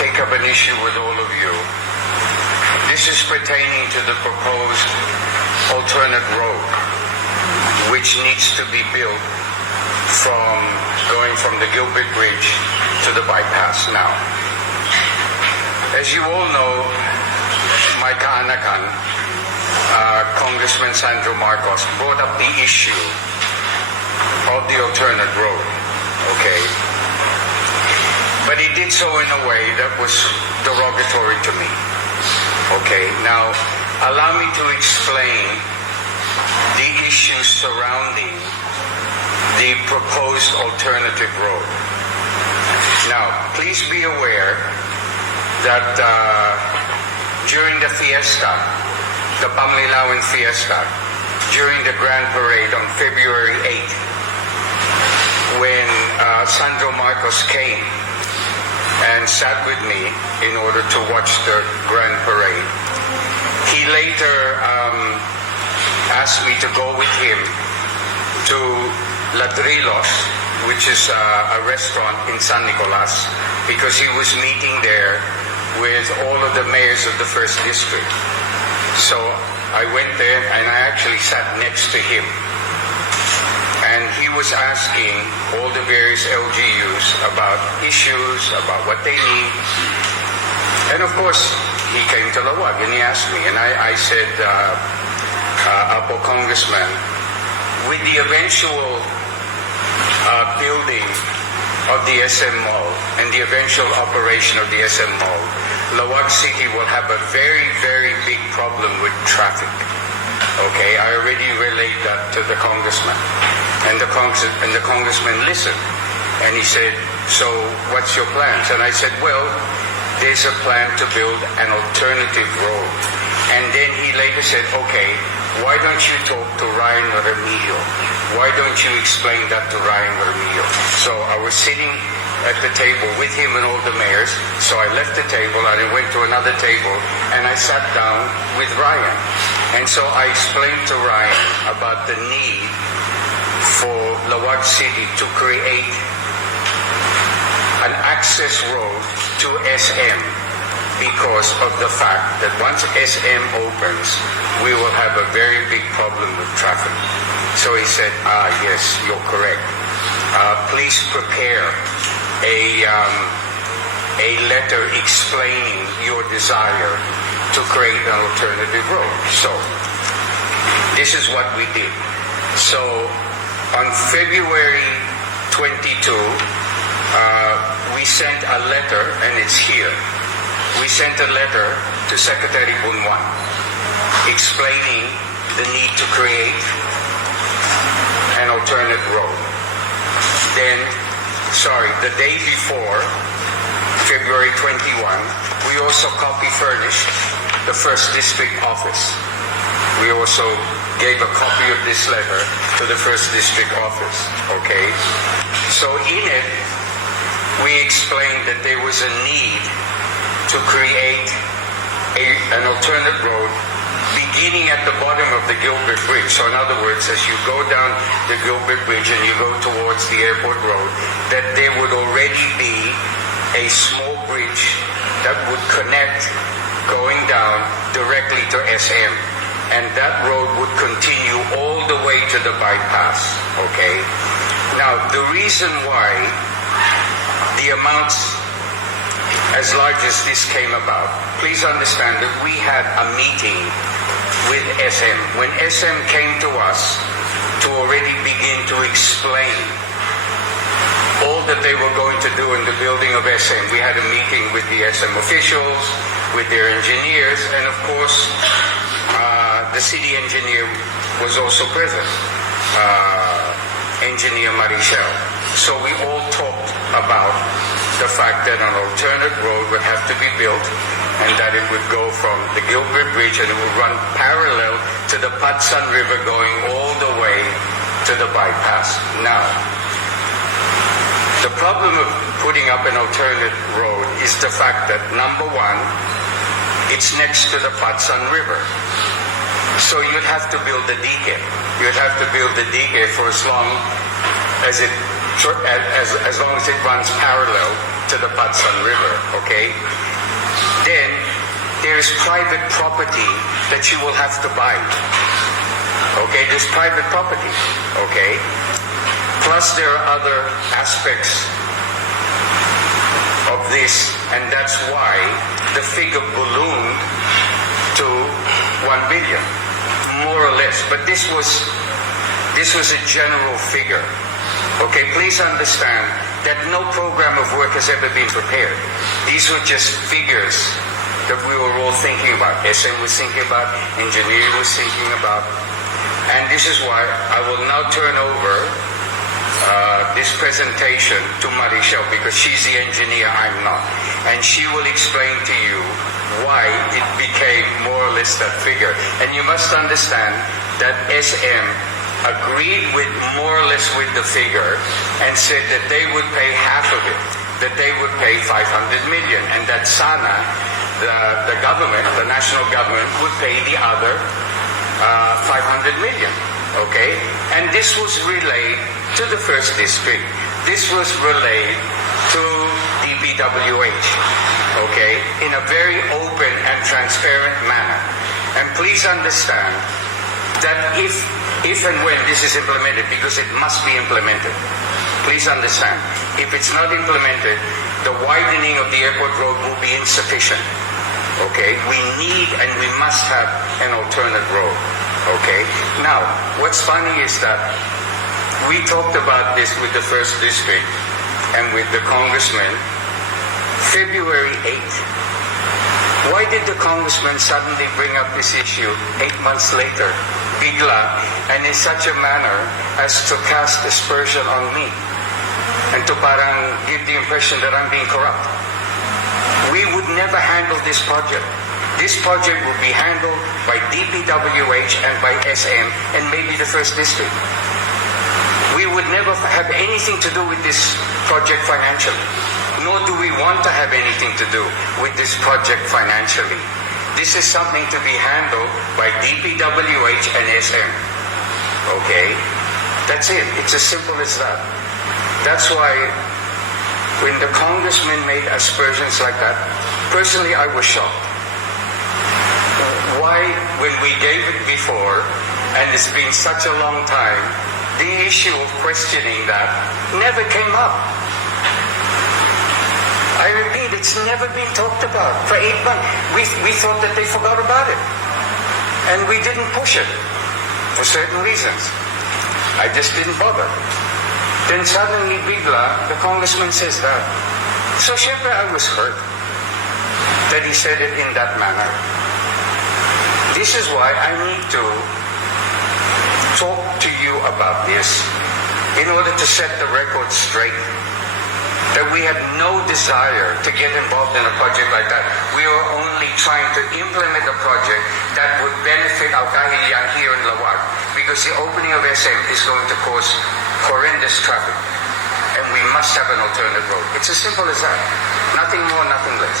take up an issue with all of you. This is pertaining to the proposed alternate road, which needs to be built going from the Gilbert Bridge to the bypass. Now, as you all know, my kaanakan, Congressman Sandro brought up the issue of the alternate road, okay? But he did so in a way that was derogatory to me, okay? Now, allow me to explain the issues surrounding the proposed alternative road. Now, please be aware that during the fiesta, the Pamlilawan fiesta, during the Grand Parade on February 8th, when Sandro came and sat with me in order to watch the Grand Parade, he later asked me to go with him to Ladrillos, which is a restaurant in San Nicolas, because he was meeting there with all of the mayors of the first district. So I went there and I actually sat next to him. And he was asking all the various LGUs about issues, about what they need. And of course, he came to Lawag and he asked me, and I said, Apo Congressman, with the eventual building of the SM Mall and the eventual operation of the SM Mall, Lawag City will have a very, very big problem with traffic. Okay, I already relayed that to the congressman. And the congressman listened. And he said, so what's your plans? And I said, well, there's a plan to build an alternative road. And then he later said, okay, why don't you talk to Ryan Remigio? Why don't you explain that to Ryan Remigio? So I was sitting at the table with him and all the mayors. So I left the table and I went to another table and I sat down with Ryan. And so I explained to Ryan about the need for Lawag City to create an access road to SM because of the fact that once SM opens, we will have a very big problem with traffic. So he said, yes, you're correct. Please prepare a letter explaining your desire to create an alternative road. So this is what we did. So on February 22, we sent a letter, and it's here. We sent a letter to Secretary Bunwan explaining the need to create an alternate road. Then, the day before, February 21, we also copy furnished the first district office. We also gave a copy of this letter to the first district office, okay? So in it, we explained that there was a need to create an alternate road beginning at the bottom of the Gilbert Bridge. So in other words, as you go down the Gilbert Bridge and you go towards the airport road, that there would already be a small bridge that would connect going down directly to SM. And that road would continue all the way to the bypass, okay? Now, the reason why the amounts as large as this came about, please understand that we had a meeting with SM. When SM came to us to already begin to explain all that they were going to do in the building of SM, we had a meeting with the SM officials, with their engineers, and of course, the city engineer was also present, Engineer Marichel. So we all talked about the fact that an alternate road would have to be built and that it would go from the Gilbert Bridge and it would run parallel to the Patsan River going all the way to the bypass. Now, the problem of putting up an alternate road is the fact that, number one, it's next to the Patsan River. So you'd have to build the dique. You'd have to build the dique for as long as it runs parallel to the Patsan River, okay? Then there is private property that you will have to buy. Okay, there's private property, okay? Plus there are other aspects of this, and that's why the figure ballooned to 1 billion, more or less. But this was a general figure. Okay, please understand that no program of work has ever been prepared. These were just figures that we were all thinking about. SM was thinking about, engineering was thinking about. And this is why I will now turn over this presentation to Marichelle, because she's the engineer, I'm not. And she will explain to you why it became more or less that figure. And you must understand that SM agreed with more or less with the figure and said that they would pay half of it, that they would pay 500 million, and that SANA, the government, the national government, would pay the other 500 million, okay? And this was relayed to the first district. This was relayed to DPWH, okay, in a very open and transparent manner. And please understand that if and when this is implemented, because it must be implemented, please understand, if it's not implemented, the widening of the airport road will be insufficient. Okay, we need and we must have an alternate road. Okay, now what's funny is that we talked about this with the first district and with the congressman February 8th. Why did the congressman suddenly bring up this issue 8 months later, bigla, and in such a manner as to cast aspersion on me and to parang give the impression that I'm being corrupt? We would never handle this project. This project will be handled by DPWH and by SM and maybe the first district. We would never have anything to do with this project financially, nor do we want to have anything to do with this project financially. This is something to be handled by DPWH and SM. Okay? That's it. It's as simple as that. That's why when the congressman made aspersions like that, personally I was shocked. Why, when we gave it before, and it's been such a long time, the issue of questioning that never came up. I repeat, it's never been talked about. For 8 months, we thought that they forgot about it. And we didn't push it for certain reasons. I just didn't bother. Then suddenly, bigla, the congressman says that. So syempre, I was hurt that he said it in that manner. This is why I need to talk to you about this in order to set the record straight. That we had no desire to get involved in a project like that. We were only trying to implement a project that would benefit our Dahil here in Lawag, because the opening of SM is going to cause horrendous traffic. And we must have an alternate road. It's as simple as that. Nothing more, nothing less.